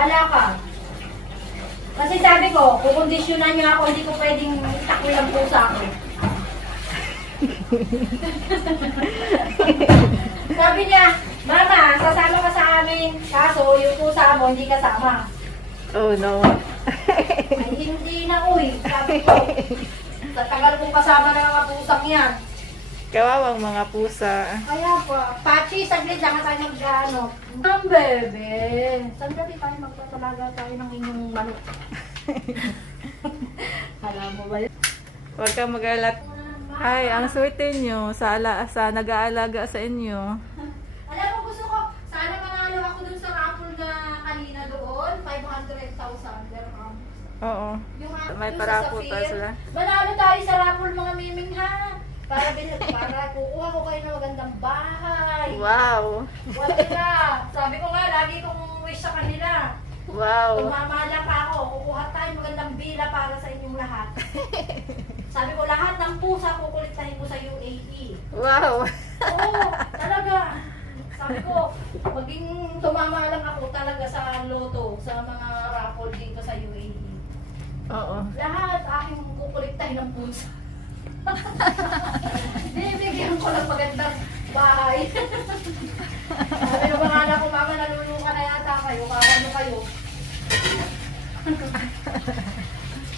Wala ka. Kasi sabi ko, kukondisyonan niyo ako, hindi ko pwedeng itakwil ang pusa ko. Sabi niya, Mama, sasama ka sa amin. Kaso, yung pusa mo, hindi kasama. Oh no. Ay, hindi na, uy. Sabi ko, sa tagal kong kasama ng mga pusang yan. Kawawang mga pusa. Kaya pa, Pachi, saglit lang tayo mag-ano. Ang bebe. Sandali tayo magtatalaga tayo ng inyong manok. Alam mo ba yun? Huwag kang mag-alat. Ay, ang swerte nyo sa nag-aalaga sa inyo. Alam mo, gusto ko, sana manalo ako dun sa raffle na kanina doon. 500,000 dirham. Oo. Yung May yung parapo sa pa Safir. sila. Manalo tayo sa raffle mga miming ha. Para kukuha ko kayo ng magandang bahay. Wow. Wala na. Sabi ko nga, lagi kong wish sa kanila. Wow. Tumamala pa ako, kukuha tayo magandang bila para sa inyong lahat. Sabi ko, lahat ng pusa kukulitahin ko sa UAE. Wow. Oo, talaga. Sabi ko, maging tumama lang ako talaga sa loto, sa mga raffle dito sa UAE. Oo. Lahat aking kukulitahin ng pusa. Binibigyan ko ng magandang bahay. Sabi ng mga anak ko, Mama, naluluka na yata kayo, kakano kayo.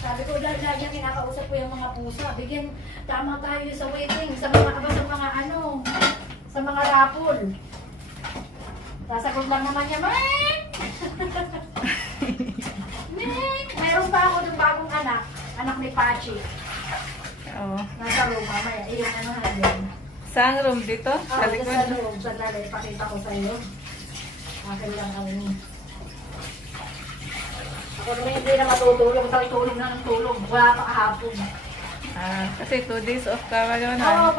Sabi ko, lagi kinakausap ko yung mga pusa. Bigyan, tama tayo sa waiting, sa mga raffle. Sasagot lang naman niya, Meng! Meng! Meron pa ako ng bagong anak ni Pachi. Oo. Nasa room, mamaya. Yung ano natin. Saan room dito? Sa Sa likod? room. Sandali, pakita ko sa iyo. Akin lang kami. Ako naman hindi na matutulog. Sa itulog na ng tulog. Wala pa kahapon. Kasi 2 days off ka ba yun? Oo,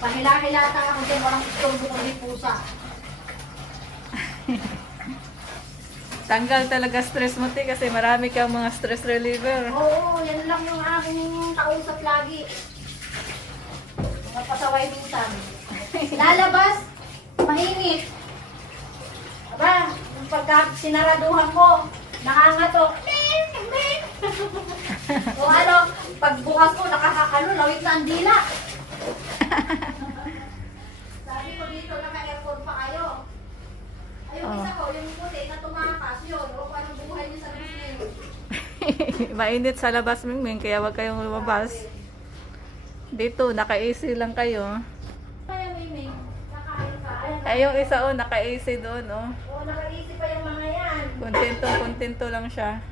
pahila-hilata ako din. Walang tulog ko ni pusa. Tanggal talaga stress mo, te, kasi marami kang mga stress reliever. Oo, yan lang yung aking kausap lagi. Mga pasaway minsan. Lalabas, mainit. Aba, yung pagka sinaraduhan ko, nakangatok. Ming! Ming! O ano, pagbukas ko, nakakakalo, lawit na ang dila. Sabi ko dito, naka-aircon pa kayo. Ayun, isa ko, yung puti na tumakas, yun. O anong buhay niyo sa labas ngayon? Mainit sa labas, Mingming, kaya wag kayong lumabas. Dito, naka-AC lang kayo. Kaya, Miming, kakain ka. Ay, yung isa, naka-AC doon, O, nakaisip pa yung mga yan. Kontento lang siya.